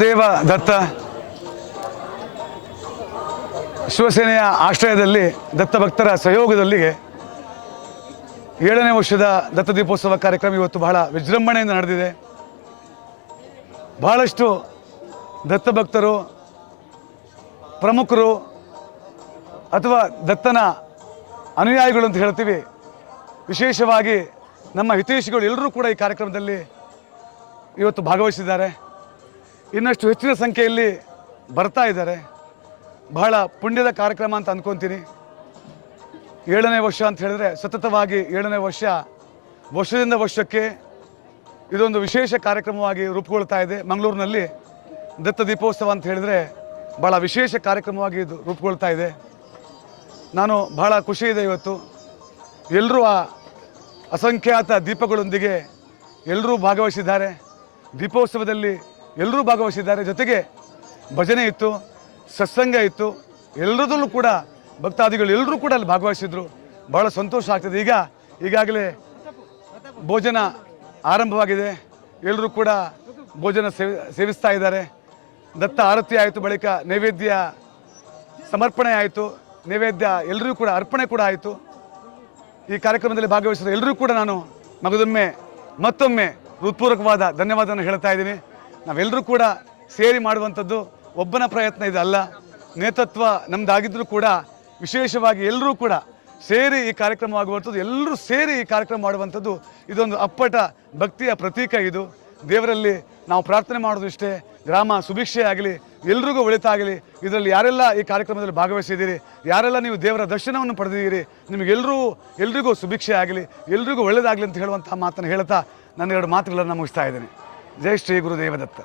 ದೇವ ದತ್ತ ಶಿವಸೇನೆಯ ಆಶ್ರಯದಲ್ಲಿ ದತ್ತ ಭಕ್ತರ ಸಹಯೋಗದೊಂದಿಗೆ 7ನೇ ವರ್ಷದ ದತ್ತ ದೀಪೋತ್ಸವ ಕಾರ್ಯಕ್ರಮ ಇವತ್ತು ಬಹಳ ವಿಜೃಂಭಣೆಯಿಂದ ನಡೆದಿದೆ. ಬಹಳಷ್ಟು ದತ್ತ ಭಕ್ತರು, ಪ್ರಮುಖರು ಅಥವಾ ದತ್ತನ ಅನುಯಾಯಿಗಳು ಅಂತ ಹೇಳ್ತೀವಿ, ವಿಶೇಷವಾಗಿ ನಮ್ಮ ಹಿತೈಷಿಗಳು ಎಲ್ಲರೂ ಕೂಡ ಈ ಕಾರ್ಯಕ್ರಮದಲ್ಲಿ ಇವತ್ತು ಭಾಗವಹಿಸಿದ್ದಾರೆ. ಇನ್ನಷ್ಟು ಹೆಚ್ಚಿನ ಸಂಖ್ಯೆಯಲ್ಲಿ ಬರ್ತಾ ಇದ್ದಾರೆ. ಬಹಳ ಪುಣ್ಯದ ಕಾರ್ಯಕ್ರಮ ಅಂತ ಅಂದ್ಕೊತೀನಿ. 7ನೇ ವರ್ಷ ಅಂತ ಹೇಳಿದ್ರೆ ಸತತವಾಗಿ 7ನೇ ವರ್ಷದಿಂದ ವರ್ಷಕ್ಕೆ ಇದೊಂದು ವಿಶೇಷ ಕಾರ್ಯಕ್ರಮವಾಗಿ ರೂಪುಗೊಳ್ತಾ ಇದೆ. ಮಂಗಳೂರಿನಲ್ಲಿ ದತ್ತ ದೀಪೋತ್ಸವ ಅಂತ ಹೇಳಿದರೆ ಭಾಳ ವಿಶೇಷ ಕಾರ್ಯಕ್ರಮವಾಗಿ ಇದು ರೂಪುಗೊಳ್ತಾ ಇದೆ. ನಾನು ಬಹಳ ಖುಷಿ ಇದೆ ಇವತ್ತು ಎಲ್ಲರೂ ಆ ಅಸಂಖ್ಯಾತ ದೀಪಗಳೊಂದಿಗೆ ಎಲ್ಲರೂ ಭಾಗವಹಿಸಿದ್ದಾರೆ. ದೀಪೋತ್ಸವದಲ್ಲಿ ಎಲ್ಲರೂ ಭಾಗವಹಿಸಿದ್ದಾರೆ. ಜೊತೆಗೆ ಭಜನೆ ಇತ್ತು, ಸತ್ಸಂಗ ಇತ್ತು. ಎಲ್ಲರದಲ್ಲೂ ಕೂಡ ಭಕ್ತಾದಿಗಳು ಎಲ್ಲರೂ ಕೂಡ ಅಲ್ಲಿ ಭಾಗವಹಿಸಿದ್ರು. ಭಾಳ ಸಂತೋಷ ಆಗ್ತದೆ. ಈಗಾಗಲೇ ಭೋಜನ ಆರಂಭವಾಗಿದೆ. ಎಲ್ಲರೂ ಕೂಡ ಭೋಜನ ಸೇವಿಸ್ತಾ ಇದ್ದಾರೆ. ದತ್ತ ಆರತಿ ಆಯಿತು, ಬಳಿಕ ನೈವೇದ್ಯ ಸಮರ್ಪಣೆ ಆಯಿತು. ನೈವೇದ್ಯ ಎಲ್ಲರಿಗೂ ಕೂಡ ಅರ್ಪಣೆ ಕೂಡ ಆಯಿತು. ಈ ಕಾರ್ಯಕ್ರಮದಲ್ಲಿ ಭಾಗವಹಿಸಿದ ಎಲ್ಲರೂ ಕೂಡ ನಾನು ಮತ್ತೊಮ್ಮೆ ಹೃತ್ಪೂರ್ವಕವಾದ ಧನ್ಯವಾದವನ್ನು ಹೇಳ್ತಾ ಇದ್ದೀನಿ. ನಾವೆಲ್ಲರೂ ಕೂಡ ಸೇರಿ ಮಾಡುವಂಥದ್ದು ಒಬ್ಬನ ಪ್ರಯತ್ನ ಇದಲ್ಲ, ನೇತೃತ್ವ ನಮ್ಮದಾಗಿದ್ದರೂ ಕೂಡ ವಿಶೇಷವಾಗಿ ಎಲ್ಲರೂ ಕೂಡ ಸೇರಿ ಈ ಕಾರ್ಯಕ್ರಮವಾಗುವಂಥದ್ದು, ಎಲ್ಲರೂ ಸೇರಿ ಈ ಕಾರ್ಯಕ್ರಮ ಮಾಡುವಂಥದ್ದು ಇದೊಂದು ಅಪ್ಪಟ ಭಕ್ತಿಯ ಪ್ರತೀಕ. ಇದು ದೇವರಲ್ಲಿ ನಾವು ಪ್ರಾರ್ಥನೆ ಮಾಡೋದು ಇಷ್ಟೇ, ಗ್ರಾಮ ಸುಭಿಕ್ಷೆ ಆಗಲಿ, ಎಲ್ರಿಗೂ ಒಳಿತಾಗಲಿ. ಇದರಲ್ಲಿ ಯಾರೆಲ್ಲ ಈ ಕಾರ್ಯಕ್ರಮದಲ್ಲಿ ಭಾಗವಹಿಸಿದ್ದೀರಿ, ಯಾರೆಲ್ಲ ನೀವು ದೇವರ ದರ್ಶನವನ್ನು ಪಡೆದಿದ್ದೀರಿ, ಎಲ್ರಿಗೂ ಸುಭಿಕ್ಷೆ ಆಗಲಿ, ಎಲ್ರಿಗೂ ಒಳ್ಳೆಯದಾಗಲಿ ಅಂತ ಹೇಳುವಂಥ ಮಾತನ್ನು ಹೇಳ್ತಾ ನನ್ನ 2 ಮಾತುಗಳನ್ನು ಮುಗಿಸ್ತಾ ಇದ್ದೇನೆ. ಜೈ ಶ್ರೀ ಗುರುದೇವದತ್ತ.